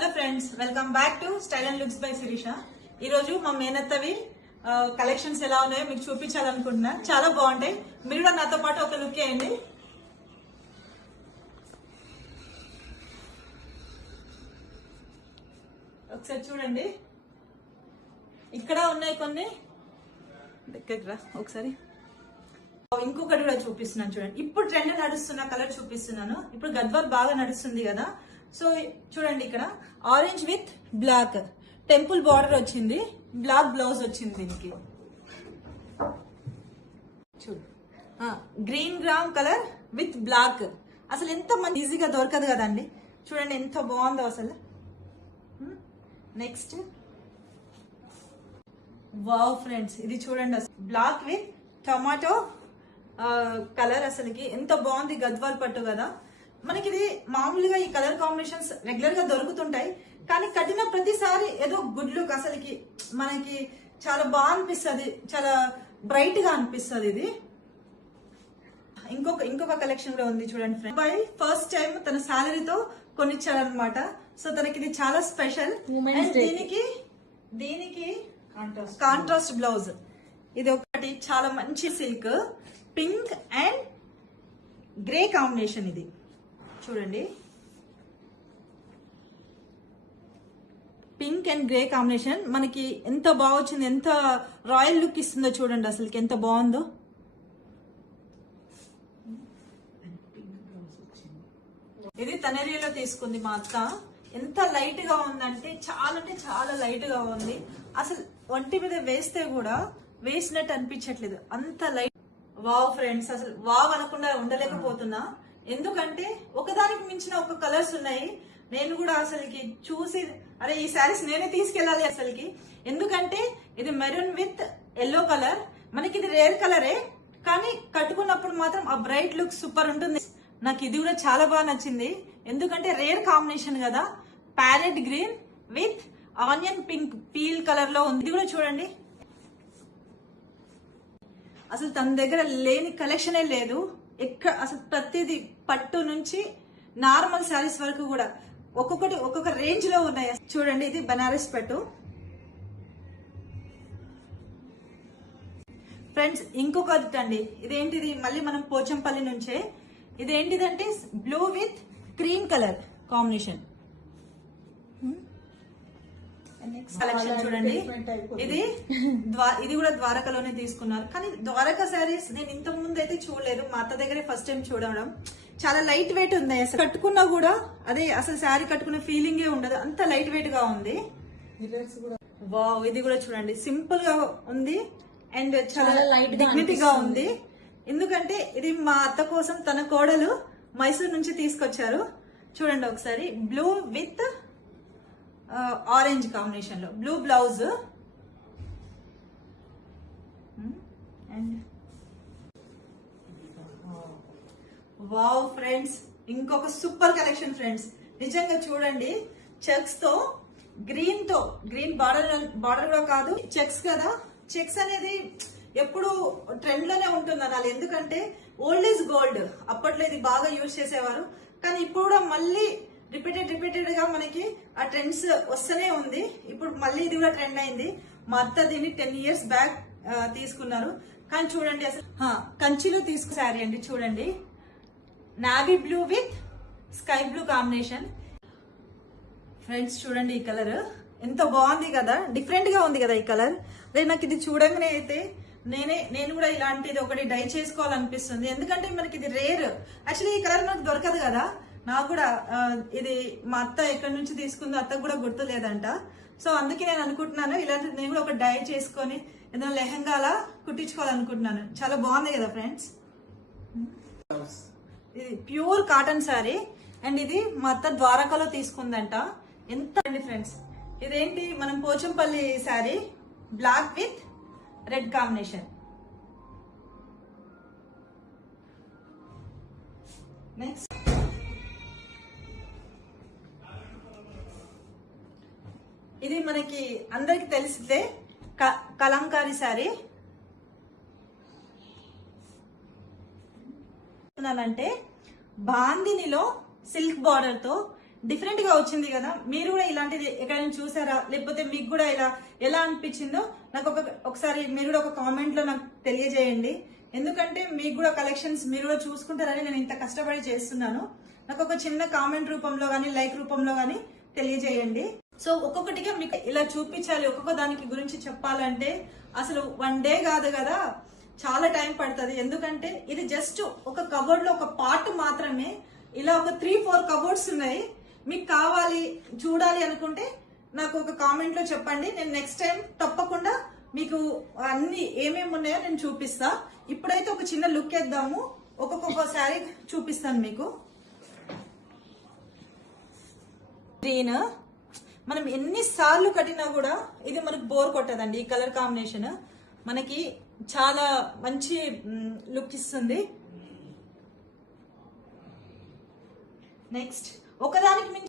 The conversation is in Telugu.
Hello friends, welcome back to style and looks by Shirisha. ఈరోజు మా మేనత్తవి కలెక్షన్స్ ఎలా ఉన్నాయో మీకు చూపించాలనుకుంటున్నా. చాలా బాగుంటాయి. మీరు కూడా నాతో పాటు ఒక లుక్ వేయండి. ఒకసారి చూడండి, ఇక్కడ ఉన్నాయి కొన్ని. దగ్గరికి రా ఒకసారి. ఇంకొకటి కూడా చూపిస్తున్నాను చూడండి. ఇప్పుడు ట్రెండ్ నడుస్తున్న కలర్ చూపిస్తున్నాను. ఇప్పుడు గద్వాల్ బాగా నడుస్తుంది కదా, సో చూడండి ఇక్కడ orange with black temple border వచ్చింది, బ్లాక్ బ్లౌజ్ వచ్చింది దీనికి. చూడు, green gram colour with black. అసలు ఎంత మంచి ఈజీగా దొరకదు కదండి. చూడండి ఎంత బాగుందో అసలు. నెక్స్ట్ వావ్ ఫ్రెండ్స్, ఇది చూడండి అసలు బ్లాక్ విత్ టమాటో కలర్. అసలుకి ఎంత బాగుంది. గద్వాల్ పట్టు కదా మనకి. ఇది మామూలుగా ఈ కలర్ కాంబినేషన్స్ రెగ్యులర్ గా దొరుకుతుంటాయి, కానీ కట్టిన ప్రతిసారి ఏదో గుడ్ లుక్. అసలుకి మనకి చాలా బాగా అనిపిస్తుంది, చాలా బ్రైట్ గా అనిపిస్తుంది. ఇది ఇంకొక కలెక్షన్ కూడా ఉంది చూడండి ఫ్రెండ్. అబ్బాయి ఫస్ట్ టైం తన సాలరీతో కొనిచ్చాడనమాట. సో తనకి ఇది చాలా స్పెషల్. దీనికి కాంట్రాస్ట్ బ్లౌజ్. ఇది ఒకటి చాలా మంచి silk, pink and grey combination. ఇది చూడండి, పింక్ అండ్ గ్రే కాంబినేషన్ మనకి ఎంత బాగా వచ్చింది, ఎంత రాయల్ లుక్ ఇస్తుందో చూడండి అసలుకి ఎంత బాగుందో. ఇది తనేరియాలో తీసుకుంది మా అత్త. ఎంత లైట్ గా ఉందంటే చాలా లైట్ గా ఉంది. అసలు ఒంటి మీద వేస్తే కూడా వేసినట్టు అనిపించట్లేదు, అంత లైట్. వావ్ ఫ్రెండ్స్, అసలు వావ్ అనకుండా ఉండలేకపోతున్నా. ఎందుకంటే ఒకదానికి మించిన ఒక కలర్స్ ఉన్నాయి. నేను కూడా అసలుకి చూసి అరే ఈ శారీస్ నేనే తీసుకెళ్ళాలి అసలుకి. ఎందుకంటే ఇది మెరూన్ విత్ ఎల్లో కలర్. మనకి ఇది రేర్ కలరే, కానీ కట్టుకున్నప్పుడు మాత్రం ఆ బ్రైట్ లుక్ సూపర్ ఉంటుంది. నాకు ఇది కూడా చాలా బాగా నచ్చింది, ఎందుకంటే రేర్ కాంబినేషన్ కదా. Parrot green with onion pink peel colour లో ఉంది. ఇది కూడా చూడండి, అసలు తన దగ్గర లేని కలెక్షనే లేదు. అసలు ప్రతిదీ పట్టు నుంచి నార్మల్ శారీస్ వరకు కూడా ఒక్కొక్క రేంజ్ లో ఉన్నాయి. చూడండి, ఇది బనారస్ పట్టు ఫ్రెండ్స్. ఇంకొకటి అండి, ఇదేంటిది మళ్ళీ మనం పోచంపల్లి నుంచే. ఇదేంటిదంటే blue with cream colour combination. Next collection చూడండి, ఇది కూడా ద్వారకలోనే తీసుకున్నారు. కానీ ద్వారకా శారీస్ నేను ఇంత ముందు అయితే చూడలేదు, మా అత్త దగ్గరే ఫస్ట్ టైం చూడడం. చాలా లైట్ వెయిట్ ఉంది. అసలు కట్టుకున్నా కూడా అదే అసలు శారీ కట్టుకునే ఫీలింగే ఉండదు, అంత లైట్ వెయిట్ గా ఉంది. వావ్, ఇది కూడా చూడండి సింపుల్ గా ఉంది అండ్ చాలా డిగ్నిటీగా ఉంది. ఎందుకంటే ఇది మా అత్త కోసం తన కోడలు మైసూర్ నుంచి తీసుకొచ్చారు. చూడండి ఒకసారి, బ్లూ విత్ ఆరెంజ్ కాంబినేషన్ లో blue blouse. And wow friends, ఇంకొక సూపర్ కలెక్షన్ ఫ్రెండ్స్. నిజంగా చూడండి, చెక్స్ తో గ్రీన్ బార్డర్ కూడా కాదు, చెక్స్ కదా. చెక్స్ అనేది ఎప్పుడు ట్రెండ్ లోనే ఉంటుంది అనాలి, ఎందుకంటే ఓల్డ్ ఈజ్ గోల్డ్. అప్పట్లో ఇది బాగా యూజ్ చేసేవారు, కానీ ఇప్పుడు కూడా మళ్ళీ రిపీటెడ్ గా మనకి ఆ ట్రెండ్స్ వస్తూనే ఉంది. ఇప్పుడు మళ్ళీ ఇది కూడా ట్రెండ్ అయింది. మా అత్త దీన్ని 10 years బ్యాక్ తీసుకున్నారు. కానీ చూడండి అసలు కంచిలో తీసుకు శారీ అండి. చూడండి, navy blue with sky blue combination. Friends చూడండి, ఈ కలర్ ఎంత బాగుంది కదా, డిఫరెంట్ గా ఉంది కదా ఈ కలర్. అదే నాకు ఇది చూడంగానే అయితే నేను కూడా ఇలాంటిది ఒకటి డై చేసుకోవాలనిపిస్తుంది. ఎందుకంటే మనకి ఇది రేర్. యాక్చువల్లీ ఈ కలర్ మనకు దొరకదు కదా. నాకు కూడా ఇది మా అత్త ఎక్కడి నుంచి తీసుకుందో అత్తకు కూడా గుర్తు లేదంట. సో అందుకే నేను అనుకుంటున్నాను ఇలాంటి నేను కూడా ఒక డై చేసుకొని ఏదైనా లెహంగాలా కుట్టించుకోవాలనుకుంటున్నాను. చాలా బాగుంది కదా ఫ్రెండ్స్. ఇది ప్యూర్ కాటన్ శారీ అండ్ ఇది మా అత్త ద్వారకాలో తీసుకుందంట. ఎంత అండి ఫ్రెండ్స్, ఇదేంటి మనం Pochampally sari, black with red combination. Next ఇది మనకి అందరికి తెలిసితే కలంకారీ శారీ. అంటే బాందినిలో సిల్క్ బార్డర్ తో డిఫరెంట్ గా వచ్చింది కదా. మీరు కూడా ఇలాంటిది ఎక్కడైనా చూసారా, లేకపోతే మీకు కూడా ఇలా ఎలా అనిపించిందో నాకు ఒకసారి మీరు కూడా ఒక కామెంట్ లో నాకు తెలియజేయండి. ఎందుకంటే మీకు కూడా కలెక్షన్స్ మీరు కూడా చూసుకుంటారని నేను ఇంత కష్టపడి చేస్తున్నాను. నాకు ఒక చిన్న కామెంట్ రూపంలో కానీ లైక్ రూపంలో కానీ తెలియజేయండి. సో ఒక్కొక్కటిగా మీకు ఇలా చూపించాలి, ఒక్కొక్క దానికి గురించి చెప్పాలంటే అసలు 1 డే కాదు కదా, చాలా టైం పడుతుంది. ఎందుకంటే ఇది జస్ట్ ఒక కబోర్డ్ లో ఒక పార్ట్ మాత్రమే. ఇలా ఒక 3-4 కబోర్డ్స్ ఉన్నాయి. మీకు కావాలి చూడాలి అనుకుంటే నాకు ఒక కామెంట్ లో చెప్పండి. నేను నెక్స్ట్ టైం తప్పకుండా మీకు అన్ని ఏమేమి ఉన్నాయో నేను చూపిస్తా. ఇప్పుడైతే ఒక చిన్న లుక్ వేద్దాము, ఒక్కొక్క శారీ చూపిస్తాను మీకు. గ్రీన్ మనం ఎన్నిసార్లు కట్టినా కూడా ఇది మనకు బోర్ కొట్టదండి. ఈ కలర్ కాంబినేషన్ మనకి చాలా మంచి లుక్ ఇస్తుంది. నెక్స్ట్ ఒకదానికి మించి